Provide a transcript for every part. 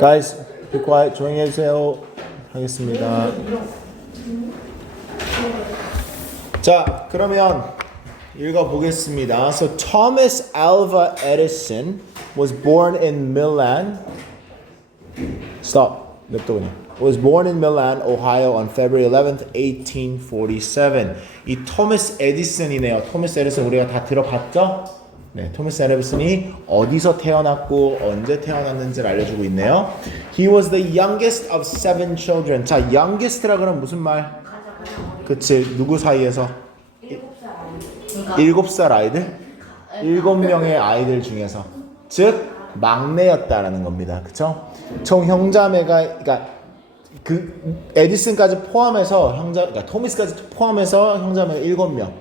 Guys, be quiet. 조용히 해주세요. 하겠습니다. 자, 그러면 읽어보겠습니다. So Thomas Alva Edison was born in Milan. Stop. 냅둬 그냥. Was born in Milan, Ohio on February 11th, 1847. 이 토마스 에디슨이네요. 토마스 에디슨 우리가 다 들어봤죠? 네, 토마스 에디슨이 어디서 태어났고 언제 태어났는지를 알려주고 있네요. He was the youngest of 7 children. 자, youngest라 그러면 무슨 말? 그치, 누구 사이에서? 7살 아이들? 7명의 아이들 중에서. 즉, 막내였다라는 겁니다. 그쵸? 총 형자매가, 그러니까 그 에디슨까지 포함해서 그러니까 토미스까지 포함해서 형자매가 7명.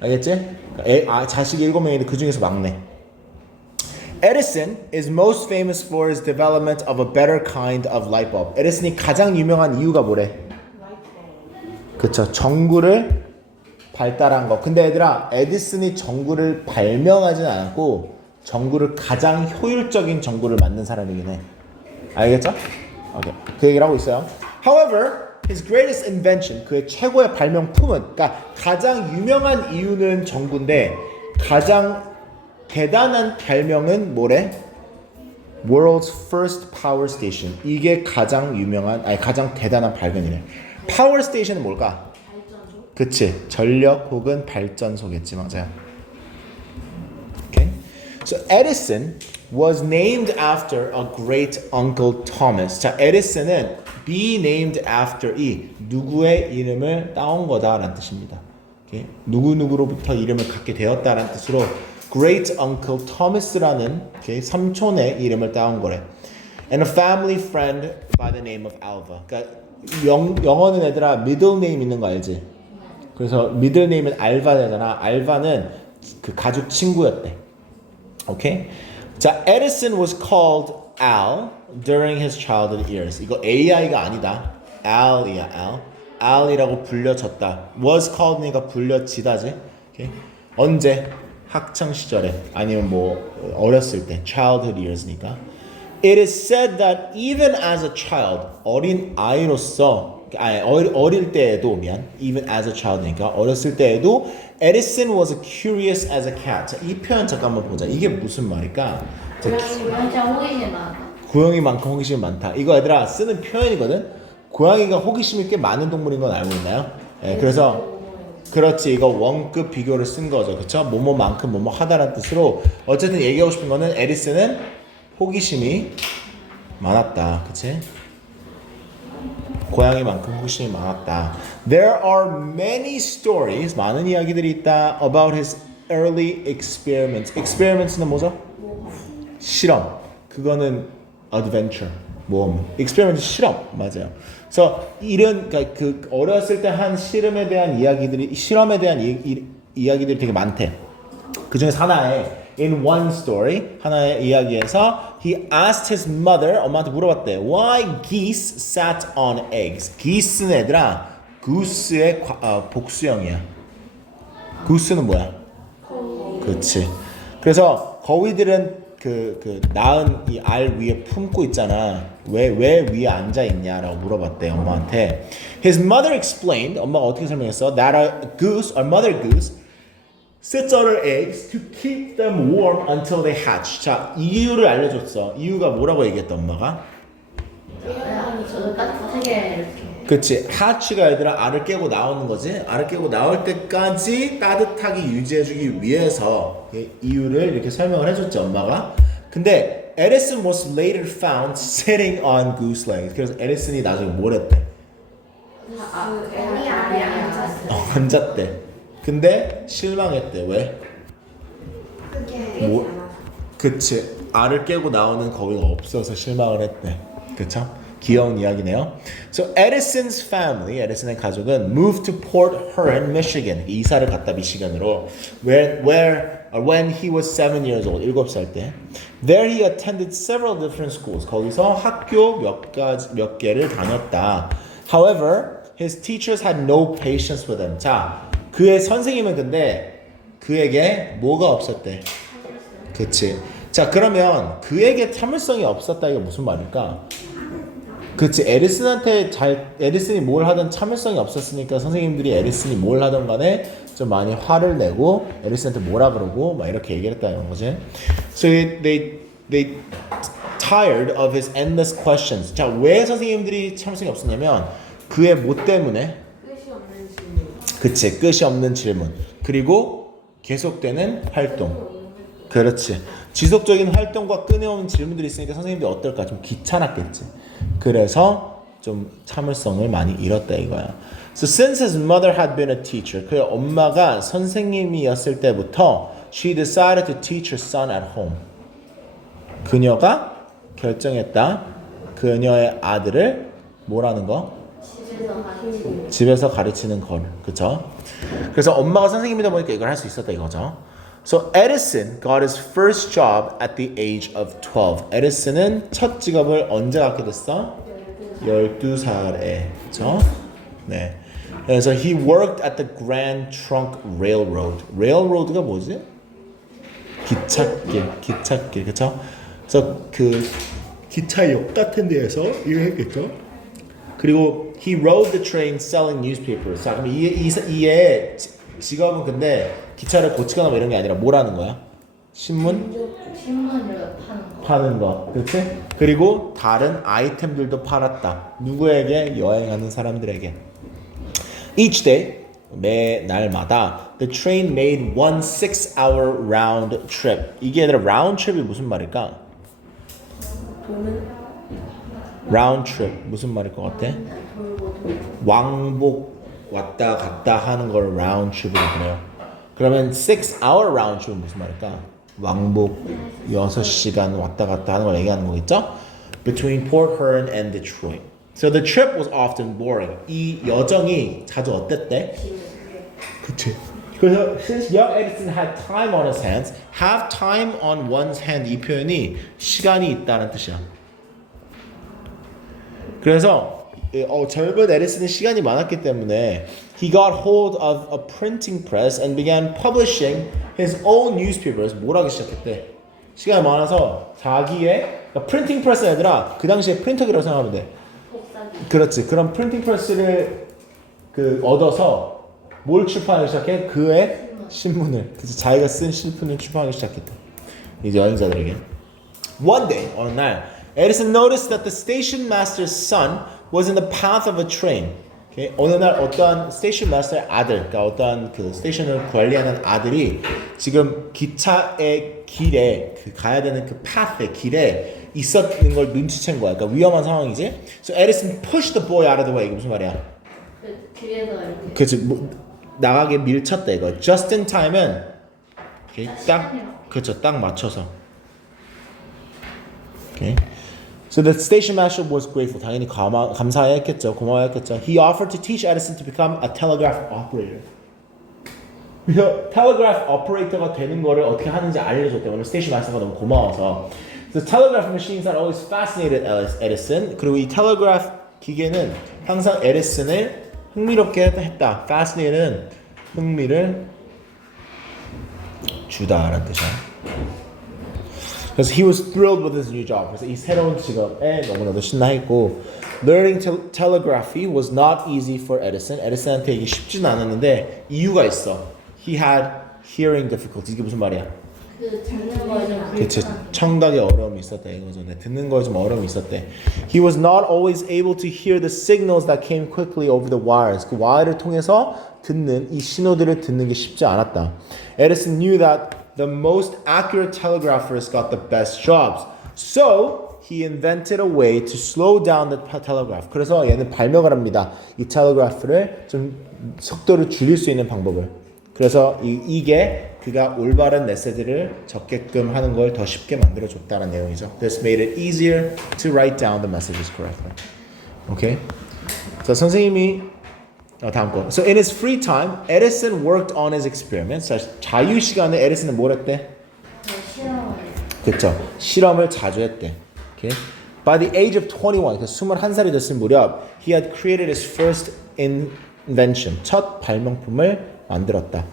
알겠지? 그러니까 자식이 7명인데 그 중에서 막내. Edison is most famous for his development of a better kind of light bulb. 에디슨이 가장 유명한 이유가 뭐래? 그쵸? 전구를 발달한 거. 근데 얘들아, 에디슨이 전구를 발명하진 않았고 전구를 가장 효율적인 전구를 만든 사람이긴 해. 알겠죠? 오케이. 그 얘기를 하고 있어요. However, his greatest invention, 그의 최고의 발명품은, 그러니까 가장 유명한 이유는 전구인데 가장 대단한 발명은 뭐래? World's first power station. 이게 가장 유명한, 가장 대단한 발견이래. Power station은 뭘까? 발전소. 그치. 전력 혹은 발전소겠지, 맞아요. Okay. So Edison was named after a great uncle Thomas. 자, 에디슨은 be named after 누구의 이름을 따온 거다라는 뜻입니다. Okay? 누구누구로부터 이름을 갖게 되었다라는 뜻으로 great uncle Thomas라는 삼촌의 이름을 따온 거래. And a family friend by the name of Alva. 그러니까 영어는 얘들아 middle name 있는 거 알지? 그래서 middle name은 알바잖아. 알바는 그 가족 친구였대. 오케이? 자, Edison was called Al during his childhood years. 이거 AI가 아니다. Al이야, Al. Al이라고 불려졌다. Was called니까 불려지다지. 오케이? 언제? 학창 시절에 아니면 뭐 어렸을 때. Childhood years니까. It is said that even as a child, 어린 아이로서, 어릴 때에도 even as a child니까 어렸을 때에도 Edison was curious as a cat. 자, 이 표현 잠깐만 보자. 이게 무슨 말일까? 고양이만큼 호기심이 많다. 이거 얘들아 쓰는 표현이거든. 고양이가 호기심이 꽤 많은 동물인 건 알고 있나요? 네, 그래서 그렇지. 이거 원급 비교를 쓴 거죠. 그쵸? 뭐뭐만큼 뭐뭐 하다라는 뜻으로 어쨌든 얘기하고 싶은 거는 에디슨은 호기심이 많았다. 그치? 고양이만큼 호기심이 많았다. There are many stories, 많은 이야기들이 있다 about his early experiments. experiments는 뭐죠? 실험. 그거는 adventure, 모험. experiment 실험, 맞아요. 그래서 이런 그러니까 그 어렸을 때 한 실험에 대한 이야기들이 되게 많대. 그 중에서 하나에 in one story 하나의 이야기에서 he asked his mother 엄마한테 물어봤대. Why geese sat on eggs? geese는 얘들아 goose의 복수형이야. goose는 뭐야? 그렇지. 그래서 거위들은 그 낳은 이 알 위에 품고 있잖아. 왜 위에 앉아 있냐라고 물어봤대 엄마한테. His mother explained. 엄마가 어떻게 설명했어? That a mother goose sits on her eggs to keep them warm until they hatch. 자, 이유를 알려줬어. 이유가 뭐라고 얘기했다 엄마가? 그치. hatch가 얘들아 알을 깨고 나오는 거지. 알을 깨고 나올 때까지 따뜻하게 유지해주기 위해서 이유를 이렇게 설명을 해줬지 엄마가. 근데 Edison was later found sitting on goose legs. 그래서 에디슨이 나중에 뭘 했대? 앉았대. 근데 실망했대. 왜? 그치. 알을 깨고 나오는 거위가 없어서 실망을 했대. 그쵸? 귀여운 이야기네요. So Edison's family, 에디슨의 가족은 moved to Port Huron, Michigan. 이사를 갔다 미시간으로. When he was 7 years old, 7살 때. There he attended several different schools. 거기서 학교 몇 개를 다녔다. However, his teachers had no patience with him. 자, 그의 선생님은 근데 그에게 뭐가 없었대? 그치. 자, 그러면 그에게 참을성이 없었다 이게 무슨 말일까? 그치, 에디슨이 뭘 하든 참을성이 없었으니까 선생님들이 에디슨이 뭘 하든 간에 좀 많이 화를 내고 에디슨한테 뭐라 그러고 막 이렇게 얘기를 했다는 거지. So they tired of his endless questions. 자, 왜 선생님들이 참을성이 없었냐면 그의 뭐 때문에? 끝이 없는 질문. 그치, 끝이 없는 질문. 그리고 계속되는 활동. 그렇지. 지속적인 활동과 끊임없는 질문들이 있으니까 선생님들이 어떨까? 좀 귀찮았겠지. 그래서 좀 참을성을 많이 잃었다 이거야. So since his mother had been a teacher, 그의 엄마가 선생님이었을 때부터 she decided to teach her son at home. 그녀가 결정했다. 그녀의 아들을 뭐라는 거? 집에서 가르치는 걸. 그쵸? 그래서 엄마가 선생님이다 보니까 이걸 할 수 있었다 이거죠. So Edison got his first job at the age of 12. 에디슨은 첫 직업을 언제 갖게 됐어? 12살에. 그쵸? 네. 그래서 he worked at the Grand Trunk Railroad. Railroad가 뭐지? 기찻길. 그쵸? 그래서 그 기차역 같은 데에서 일을 했겠죠? 그리고 he rode the train selling newspapers. 자, 그럼 이의 직업은 근데 기차를 고치거나 뭐 이런 게 아니라 뭐라는 거야? 신문을 파는 거. 그렇지? 그리고 다른 아이템들도 팔았다. 누구에게? 여행하는 사람들에게. Each day, 매 날마다 the train made one 6-hour round trip. 이게 얘들아 round trip이 무슨 말일까? round trip 무슨 말일 것 같아? 왕복 왔다 갔다 하는 걸 round trip이라고 그래요. 그러면 6-hour round trip은 무슨 말일까? 왕복 6시간 왔다 갔다 하는 걸 얘기하는 거겠죠? Between Port Huron and Detroit. So the trip was often boring. 이 여정이 자주 어땠대? 그치. 그래서 since young Edison had time on his hands, have time on one's hand 이 표현이 시간이 있다는 뜻이야. 그래서 젊은 에디슨은 시간이 많았기 때문에 he got hold of a printing press and began publishing his own newspapers. 뭘 하기 시작했대? 시간이 많아서 자기의 그러니까 프린팅 프레스 얘들아 그 당시에 프린터기라고 생각하면 돼. 그렇지. 그런 프린팅 프레스를 얻어서 뭘 출판하기 시작해? 그의 신문을. 그래서 자기가 쓴 신문을 출판하기 시작했다. 이제 여행자들에게. One day, 어느 날, Edison noticed that the station master's son was in the path of a train. Okay? 어느 날 어떠한 스테이션 마스터의 아들, 그러니까 어떠한 그 스테이션을 관리하는 아들이 지금 기차의 길에 가야 되는 그 path의 길에 있었는 걸 눈치챈 거야. 그러니까 위험한 상황이지. So Edison pushed the boy out of the way. 이게 무슨 말이야? 뒤에서 이렇게. 그렇지. 나가게 밀쳤다 이거. Just in time은 okay, 딱 맞춰서. Okay. So the station master was grateful. 당연히 감사했겠죠. 고마워했겠죠. He offered to teach Edison to become a telegraph operator. 그래서 telegraph operator가 되는 거를 어떻게 하는지 알려줬대. 오늘 스테이션 마스터가 너무 고마워서. The telegraph machines that always fascinated Edison. 그리고 이 telegraph 기계는 항상 에디슨을 흥미롭게 했다. Fascinate는 흥미를 주다라는 뜻이야. 그래서 he was thrilled with his new job. 그래서 이 새로운 직업에 너무나도 신나했고 learning telegraphy was not easy for Edison. 에디슨한테 이게 쉽지는 않았는데 이유가 있어. He had hearing difficulties. 이게 무슨 말이야? 듣는 거에 좀 그치. 청각에 어려움이 있었다 이거죠. 네, 듣는 거에 좀 어려움이 있었대. He was not always able to hear the signals that came quickly over the wires. 그 와이어를 통해서 듣는 이 신호들을 듣는 게 쉽지 않았다. Edison knew that the most accurate telegraphers got the best jobs. So he invented a way to slow down the telegraph. 그래서 얘는 발명을 합니다. 이 텔레그래프를 좀 속도를 줄일 수 있는 방법을. 그래서 이게 그가 올바른 메시지를 적게끔 하는 걸 더 쉽게 만들어줬다는 내용이죠. This made it easier to write down the messages correctly. 오케이. 자, 선생님이 다음 거. So in his free time, Edison worked on his experiments. 자, 자유 시간에 에디슨은 뭘 했대? 그렇죠. 실험을 자주 했대. Okay. By the age of 21, 21살이 됐을 무렵, he had created his first invention. 첫 발명품을 만들었다.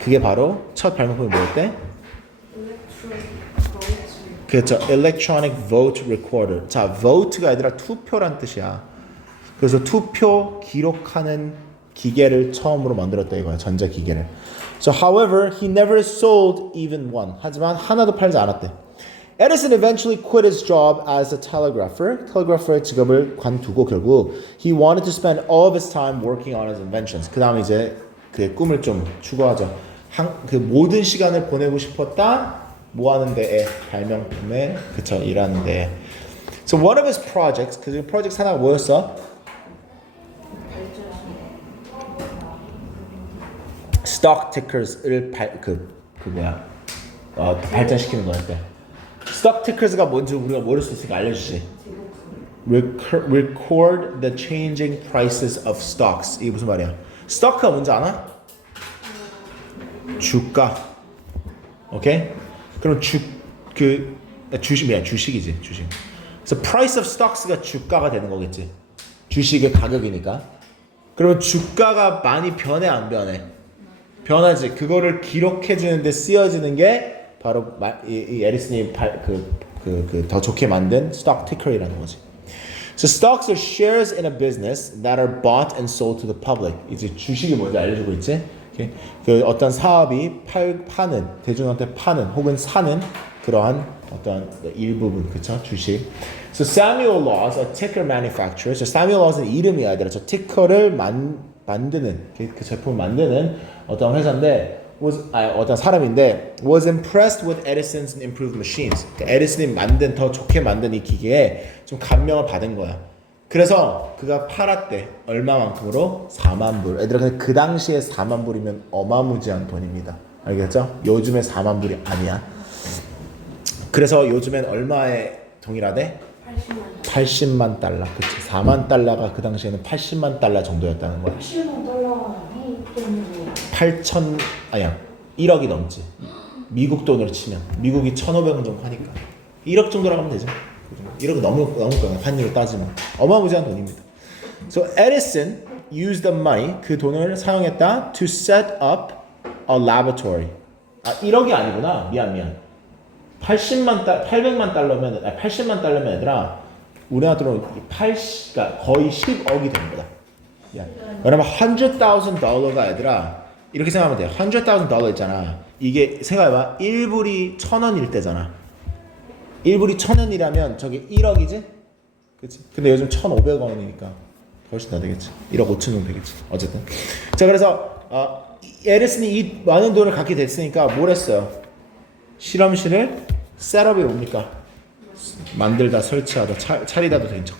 그게 바로 첫 발명품이 뭐였대? 그렇죠. electronic vote recorder. 자, vote가 아니라 투표란 뜻이야. 그래서 투표 기록하는 기계를 처음으로 만들었다 이거야. 전자 기계를. So, however, he never sold even one. 하지만 하나도 팔지 않았대. Edison eventually quit his job as a telegrapher. 텔레그래퍼의 직업을 관두고 결국 he wanted to spend all of his time working on his inventions. 그 다음에 이제 그의 꿈을 좀 추구하죠. 그 모든 시간을 보내고 싶었다. 뭐 하는 데에 발명품에 그쵸 일하는 데에. So one of his projects 그 프로젝트 하나가 뭐였어? Stock tickers를 발전시키는 거였대. Stock tickers가 뭔지 우리가 모를 수 있으니까 알려주지. Record the changing prices of stocks. 이게 무슨 말이야? Stock가 뭔지 아나? 주가. 오케이? 그럼 주식이야. 주식이지. 주식. 그래서 price of stocks가 주가가 되는 거겠지. 주식의 가격이니까. 그러면 주가가 많이 변해 안 변해? 변하지. 그거를 기록해 주는데 쓰여지는 게 바로 이 에디슨이 더 좋게 만든 stock ticker이라는 거지. So stocks are shares in a business that are bought and sold to the public. 이제 주식이 뭔지 알려주고 있지. Okay? 그 어떤 사업이 파는 대중한테 파는 혹은 사는 그러한 어떤 일부분 그쵸 주식. So Samuel Laws, a ticker manufacturer. So Samuel Laws는 이름이 아니라 저 티커를 만드는 그 제품을 만드는 어떤 회사인데. 어떤 사람인데 was impressed with Edison's improved machines. 에디슨이 더 좋게 만든 이 기계에 좀 감명을 받은 거야. 그래서 그가 팔았대. 얼마만큼으로? 4만 불. 얘들아 그 당시에 4만 불이면 어마무지한 돈입니다. 알겠죠? 요즘에 4만 불이 아니야. 그래서 요즘엔 얼마에 동일하대? 80만 달러. 그치? 4만 달러가 그 당시에는 80만 달러 정도였다는 거야. 80만 달러. 1억이 넘지. 미국 돈으로 치면 미국이 1,500원 정도 하니까 1억 정도라고 하면 되죠. 1억 넘을 거야. 환율로 따지면 어마무지한 돈입니다. So Edison used the money 그 돈을 사용했다 to set up a laboratory. 1억이 아니구나. 미안. 800만 달러면 80만 달러면 얘들아 우리나라 돈으로 그러니까 거의 10억이 되는 거다. 왜냐면 $100,000가 얘들아 이렇게 생각하면 돼요. $100,000 있잖아. 이게 생각해봐. 1불이 1,000원일 때잖아. 1불이 1,000원이라면 저게 1억이지? 그치? 근데 요즘 1,500원이니까 훨씬 더 되겠지. 1억 5천 정도 되겠지. 어쨌든. 자, 그래서 에디슨이 이 많은 돈을 갖게 됐으니까 뭘 했어요? 실험실을 셋업이 뭡니까? 만들다, 설치하다, 차리다도 되는 척.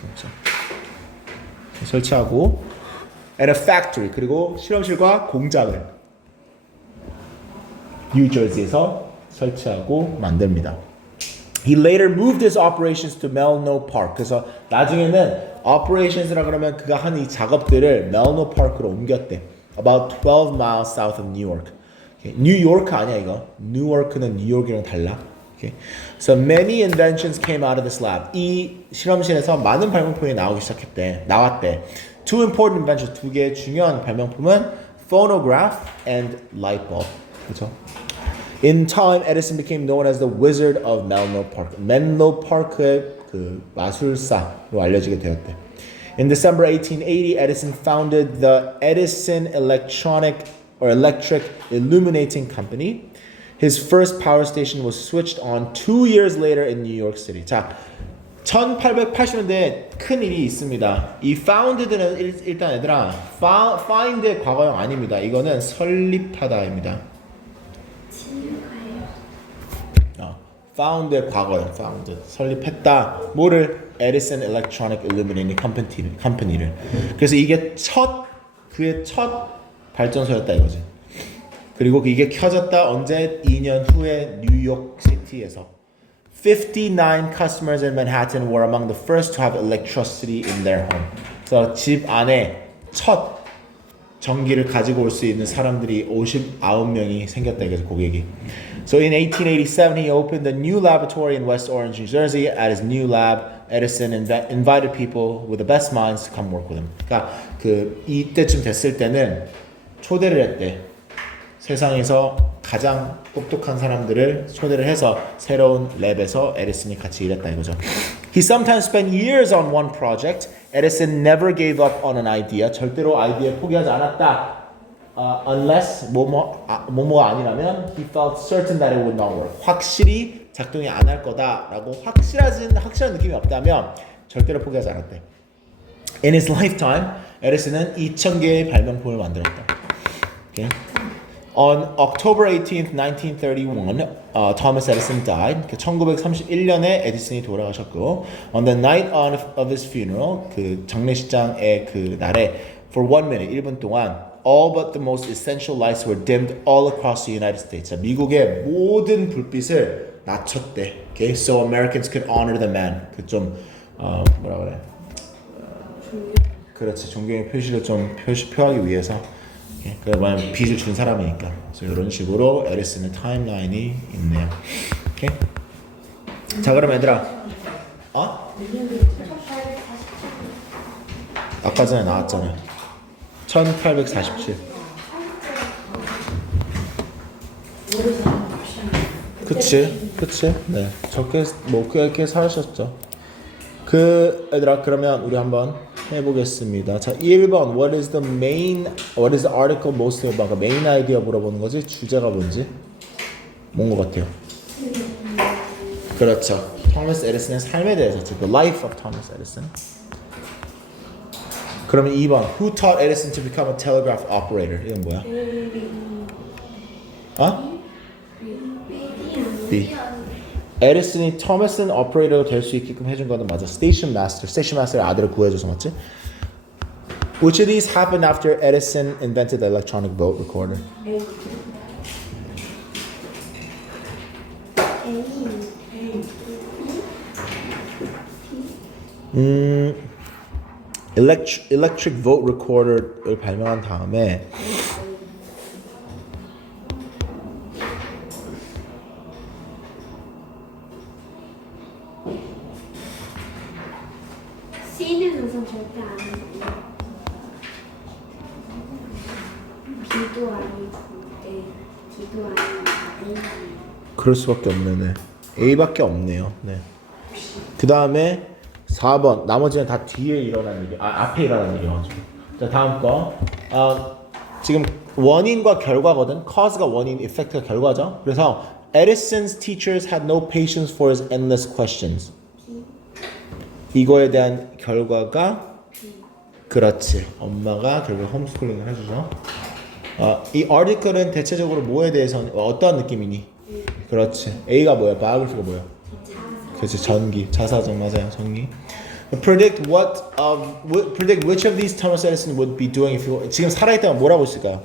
설치하고 and a factory 그리고 실험실과 공장을 뉴저지에서 설치하고 만듭니다. He later moved his operations to Menlo Park. 그래서 나중에는 operations라 그러면 그가 하는 이 작업들을 Menlo Park로 옮겼대. About 12 miles south of New York. Okay. 뉴요크 아니야 이거. 뉴요크는 뉴욕이랑 달라. Okay. So many inventions came out of this lab. 이 실험실에서 많은 발명품이 나왔대. Two important inventions, 두 개의 중요한 발명품은 phonograph and light bulb. 그렇죠? In time, Edison became known as the Wizard of Menlo Park. Menlo Park의 그 마술사로 알려지게 되었대. In December 1880, Edison founded the Edison Electric Illuminating Company. His first power station was switched on 2 years later in New York City. 자, 1880년대에 큰 일이 있습니다. 이 founded는 일단 얘들아 find의 과거형 아닙니다. 이거는 설립하다입니다. found의 과거형 founded 설립했다. 뭐를? Edison Electronic Illuminating Company를. 그래서 이게 그의 첫 발전소였다 이거지. 그리고 이게 켜졌다 언제? 2년 후에 뉴욕시티에서 59 customers in Manhattan were among the first to have electricity in their home. 그래서 집 안에 첫 전기를 가지고 올 수 있는 사람들이 59명이 생겼다 이거죠, 고객이. So in 1887, he opened a new laboratory in West Orange, New Jersey. At his new lab, Edison invited people with the best minds to come work with him. 그러니까 이때쯤 됐을 때는 초대를 했대. 세상에서 가장 똑똑한 사람들을 초대를 해서 새로운 랩에서 에디슨이 같이 일했다 이거죠. He sometimes spent years on one project. Edison never gave up on an idea. 절대로 아이디어에 포기하지 않았다. Unless 뭐뭐가 아니라면 he felt certain that it would not work. 확실히 작동이 안 할 거다라고 확실한 느낌이 없다면 절대로 포기하지 않았대. In his lifetime, 에디슨은 2,000개의 발명품을 만들었다. Okay. On October 18th, 1931, Thomas Edison died. 1931년에 에디슨이 돌아가셨고, on the night of his funeral, 그 장례식장의 그 날에, for 1 minute, 1분 동안, all but the most essential lights were dimmed all across the United States. 미국의 모든 불빛을 낮췄대. Okay, so Americans could honor the man. 그 좀 뭐라 그래? 그렇지, 존경의 표시를 좀 표하기 위해서. 그 뭐냐면 빚을 준 사람이니까. 그래서 이런 식으로 에디슨의 타임라인이 있네요. 오케이? 자, 그럼 얘들아, 아까 전에 나왔잖아. 1847. 그치. 네, 적게 뭐 꽤 사셨죠. 얘들아, 그러면 우리 한번 해보겠습니다. 자, 1번 what is the article mostly about? 메인 아이디어 물어보는 거지. 주제가 뭔지 뭔 것 같아요? 그렇죠. 토마스 에디슨의 삶에 대해서, the life of Thomas Edison. 그러면 2번 who taught Edison to become a telegraph operator? 이건 뭐야? B. 에디슨이 토마슨 오퍼레이터가 될 수 있게끔 해준 거는 맞아. 스테이션 마스터의 아들을 구해줘서 맞지? Which of these happened after Edison invented the electronic vote recorder? electric vote recorder를 발명한 다음에 C는 우선 절대 아니고 B도 아니고 D도 아니고 A도 그럴 수밖에 없네. A밖에 없네요. 네. 그 다음에 4번 나머지는 다 뒤에 일어난 일이 앞에 일어난 일이어가지고. 자, 다음 거 지금 원인과 결과거든. cause가 원인, effect가 결과죠. 그래서 Edison's teachers had no patience for his endless questions. 이거에 대한 결과가 그렇지. 엄마가 결국 홈스쿨링을 해주죠. 이 article은 대체적으로 뭐에 대해서 어떠한 느낌이니? 그렇지. A가 뭐야? biography가 뭐야? 그렇지. 전기. 자사적 맞아요. 전기. Predict which of these Thomas Edison would be doing if he 지금 살아있다면 뭐라고 있을까요?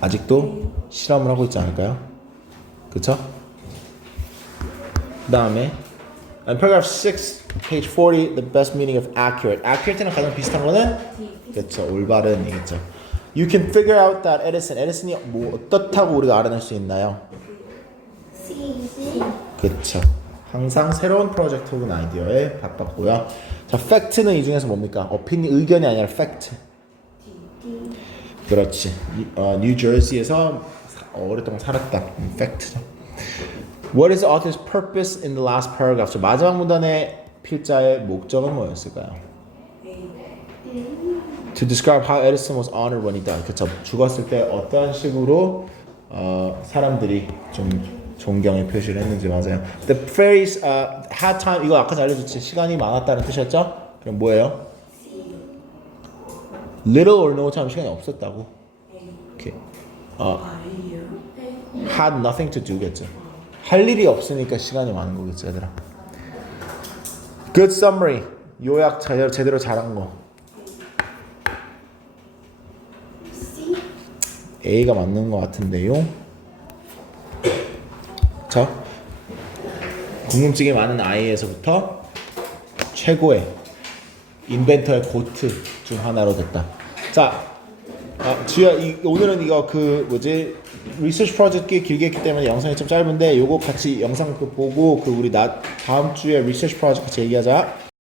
아직도 실험을 하고 있지 않을까요? 그쵸? 그 다음에 paragraph 6, page 40, the best meaning of accurate. accurate랑 가장 비슷한 거는 그렇죠. 올바른이겠죠. You can figure out that 에디슨이 뭐 어떻다고 우리가 알아낼 수 있나요? 그렇죠. 항상 새로운 프로젝트 혹은 아이디어에 바빴고요. 자, 팩트는 이 중에서 뭡니까? 의견이 아니라 팩트. 그렇지. 뉴저지에서 오랫동안 살았다. 팩트죠. What is the author's purpose in the last paragraph? 마지막 문단의 필자의 목적은 뭐였을까요? To describe how Edison was honored when he died. 그쵸. 죽었을 때 어떠한 식으로 사람들이 좀 존경의 표시를 했는지. 맞아요. The phrase had time, 이거 아까 알려줬지. 시간이 많았다는 뜻이었죠? 그럼 뭐예요? Little or no time, 시간이 없었다고. Okay. Had nothing to do겠죠. 할 일이 없으니까 시간이 많은 거겠죠, 얘들아. Good summary. 요약 제대로 잘한 거. A가 맞는 것 같은데요. 자, 궁금증이 많은 아이에서부터 최고의 인벤터의 고트 중 하나로 됐다. 자, 주야, 오늘은 이거 리서치 프로젝트 길게 했기 때문에 영상이 좀 짧은데 요거 같이 영상 보고 우리 다음 주에 리서치 프로젝트 같이 얘기하자.